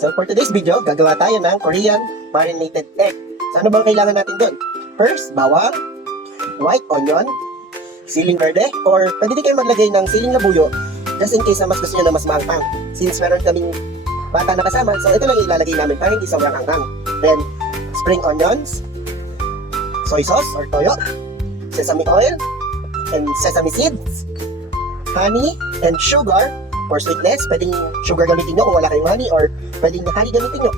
So for today's video, gagawa tayo ng Korean marinated egg. So ano bang kailangan natin doon? First, bawang, white onion, siling verde, or pwede din kayo maglagay ng siling labuyo just in case na mas gusto nyo na mas maanghang. Since meron kaming bata na kasama, so ito lang ilalagay namin para hindi sobrang anghang. Then, spring onions, soy sauce or toyo, sesame oil, and sesame seeds, honey, and sugar for sweetness. Pwedeng sugar gamitin nyo kung wala kayong honey, or pwedeng honey gamitin nyo.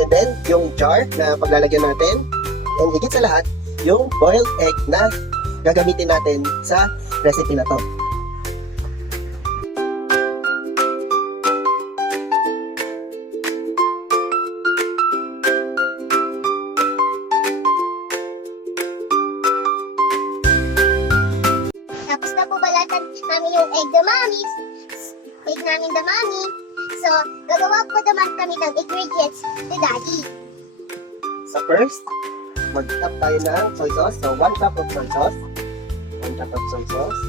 And then, yung jar na paglalagyan natin, and higit sa lahat, yung boiled egg na gagamitin natin sa recipe na to. Tapos na po balatan namin yung egg dumami. Egg namin dumami. So, gagawa po naman kami ng ingredients ni Daddy. So first, mag-tap tayo ng soy sauce. So 1 cup of soy sauce. 1 cup of soy sauce.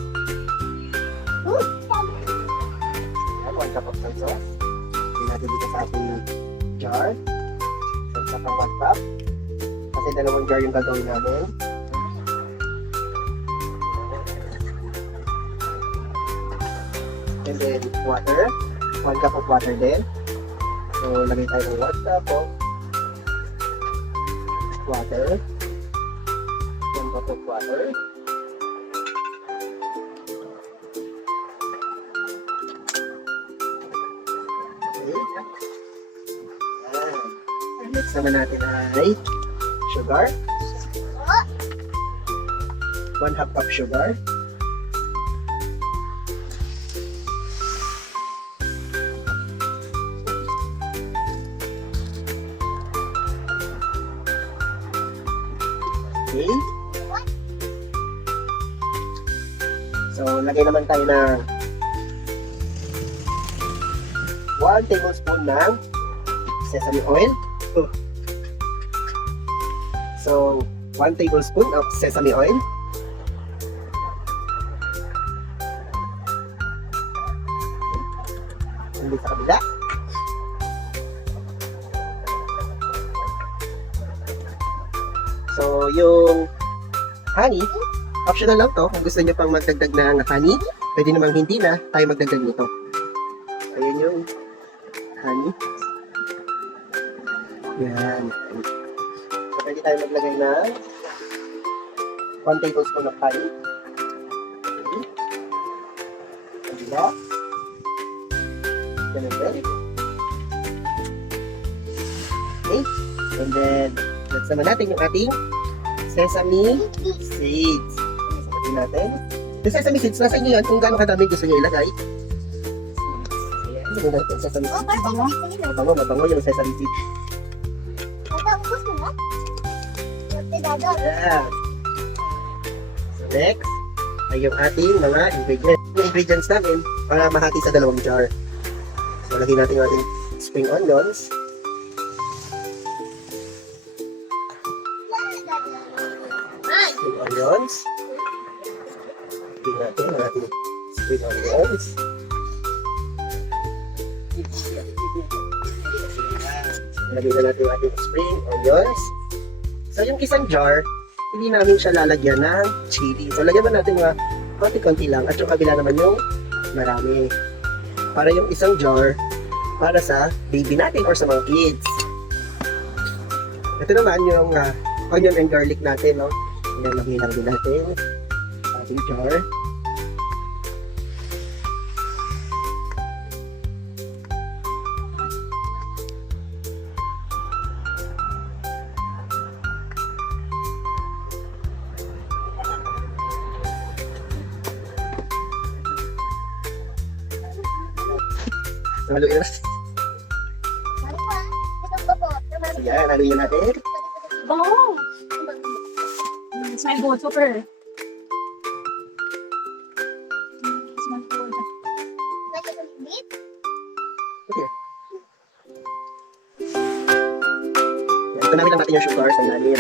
Ayan, 1 cup of soy sauce. Hindi natin dito sa ating jar. So isa pang 1 cup. Kasi dalawang jar yung gagawin namin. And then water. 1 cup of water din. So lagay tayo ng 1 cup of water. 1 cup of water. Okay. Ang next naman natin ay sugar. 1/2 cup sugar. Okay. So, lagay naman tayo ng 1 tablespoon ng sesame oil. So, 1 tablespoon of sesame oil. Hindi sa kabila. So, yung honey, optional lang to. Kung gusto nyo pang magdagdag ng honey, pwede namang hindi na tayo magdagdag nito. Ayan yung honey. Yan. So, pwede tayo maglagay ng 1 tablespoon of honey. Okay. Kabila. Ganun din. Okay. And then, next naman natin yung ating sesame seeds. Sabihin natin. Yung sesame seeds, nasa inyo yan kung gaano kadami gusto nyo ilagay. Ayan, sabihin natin sesame Oh, seeds. parang Mabango yung sesame seeds. ubos mo na? Ate Dado. Ayan. So next, ay yung ating mga ingredients. Yung ingredients namin para mahati sa dalawang jar. So lagyan natin yung ating spring onions. Spring onions. Lagyan natin ang ating spring onions. Lagyan na natin yung ating spring onions. So yung isang jar, hindi namin siya lalagyan ng chili. So lagyan ba natin mga konti-konti lang at yung kabila naman yung marami. Para yung isang jar, para sa baby natin or sa mga kids. Ito naman yung onion and garlic natin, no? Ayan, maghilang din natin sa ating jar. Haluin na. Ayan, haluin natin. Oh! It's my goal, super. It's my goal. Okay. Ito namin lang natin yung sugar sa ilalim.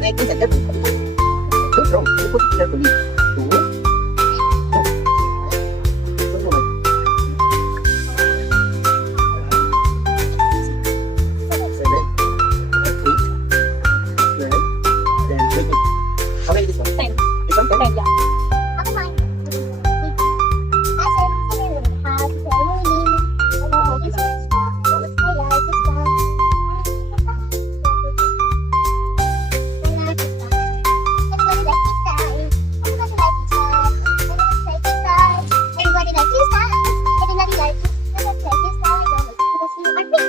the egg inside carefully. Don't throw. You put it carefully. 2. Don't throw it. 7, 8, 9, 10, 20. How many this one? 10. This one, 10? 10, yeah. Ako man. Kasi, happy family. Oh, this is I like this song. Everybody like this time. Everybody like this time. Everybody like this time. Everybody like this time. Everybody like this time. Because you are pretty.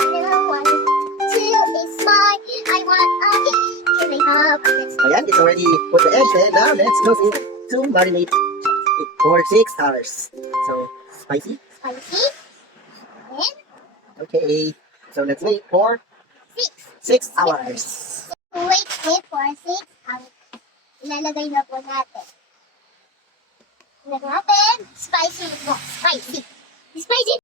Number 1, 2 is mine. I want a cake. Can I have a next Ayan, it's already put the eggs in. Now, let's close it to marinate it for 6 hours. So, spicy. spicy? And Okay. So, let's wait for 6. 6 hours. Wait for 6 hours. Ilalagay na po natin. Ilalagay natin. Spicy. No, spicy. Spicy.